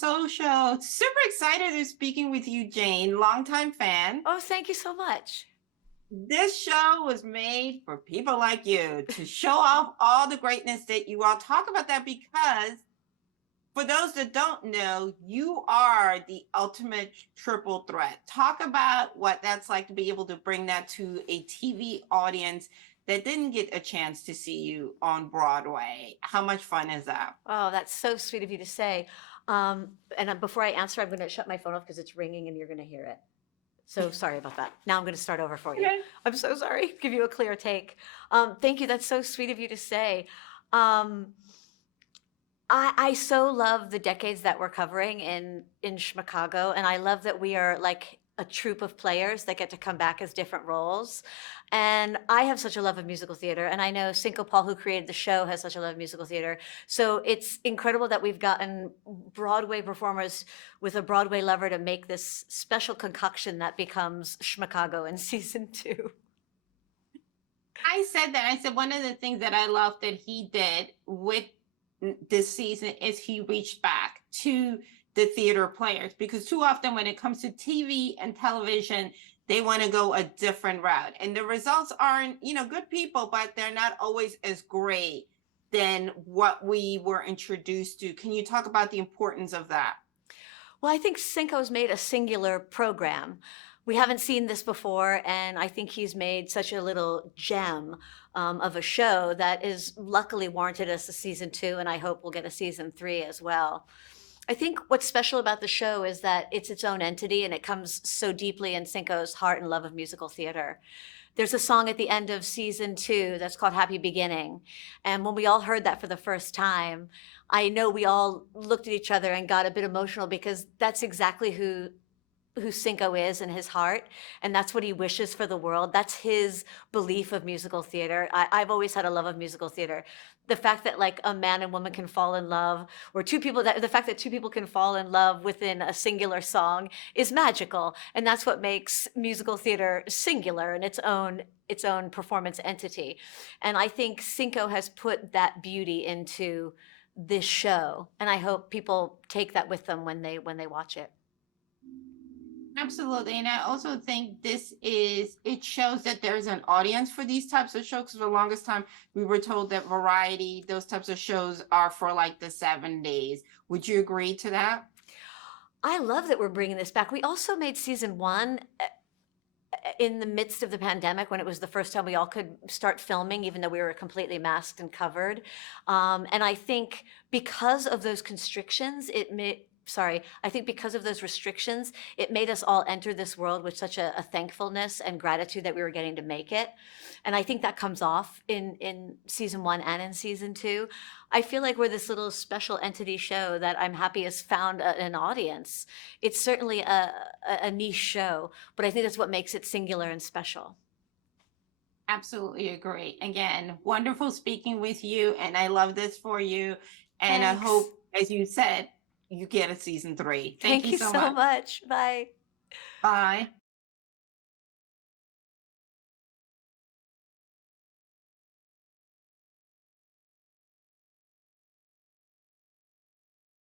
Soul Show. Super excited to be speaking with you, Jane, longtime fan. Oh, thank you so much. This show was made for people like you to show off all the greatness that you all talk about that because for those that don't know, you are the ultimate triple threat. Talk about what that's like to be able to bring that to a TV audience that didn't get a chance to see you on Broadway. How much fun is that? Oh, that's so sweet of you to say. Before I answer, I'm going to shut my phone off because it's ringing and you're going to hear it. So sorry about that. Now I'm going to start over for you. Okay. I'm so sorry. Give you a clear take. Thank you. That's so sweet of you to say. I so love the decades that we're covering in Schmicago, and I love that we are like a troupe of players that get to come back as different roles. And I have such a love of musical theater, and I know Cinco Paul, who created the show, has such a love of musical theater. So it's incredible that we've gotten Broadway performers with a Broadway lover to make this special concoction that becomes Schmicago in season 2. I said that. I said one of the things that I love that he did with this season is he reached back to the theater players because too often when it comes to TV and television, they want to go a different route. And the results aren't, good people, but they're not always as great than what we were introduced to. Can you talk about the importance of that? Well, I think Cinco's made a singular program. We haven't seen this before, and I think he's made such a little gem of a show that is luckily warranted us a season 2, and I hope we'll get a season 3 as well. I think what's special about the show is that it's its own entity, and it comes so deeply in Cinco's heart and love of musical theater. There's a song at the end of season 2 that's called Happy Beginning. And when we all heard that for the first time, I know we all looked at each other and got a bit emotional because that's exactly who Cinco is in his heart, and that's what he wishes for the world. That's his belief of musical theater. I've always had a love of musical theater. The fact that like a man and woman can fall in love, or the fact that two people can fall in love within a singular song is magical, and that's what makes musical theater singular and its own performance entity. And I think Cinco has put that beauty into this show, and I hope people take that with them when they watch it. Absolutely. And I also think it shows that there's an audience for these types of shows. Because for the longest time, we were told that variety, those types of shows are for like the 7 days. Would you agree to that? I love that we're bringing this back. We also made season 1 in the midst of the pandemic when it was the first time we all could start filming, even though we were completely masked and covered. And I think because of those constrictions, I think because of those restrictions, it made us all enter this world with such a thankfulness and gratitude that we were getting to make it. And I think that comes off in season 1 and in season 2. I feel like we're this little special entity show that I'm happy has found an audience. It's certainly a niche show, but I think that's what makes it singular and special. Absolutely agree. Again, wonderful speaking with you. And I love this for you. And I Thanks. hope, as you said, you get a season 3. Thank you you so so much. much. Bye. Bye.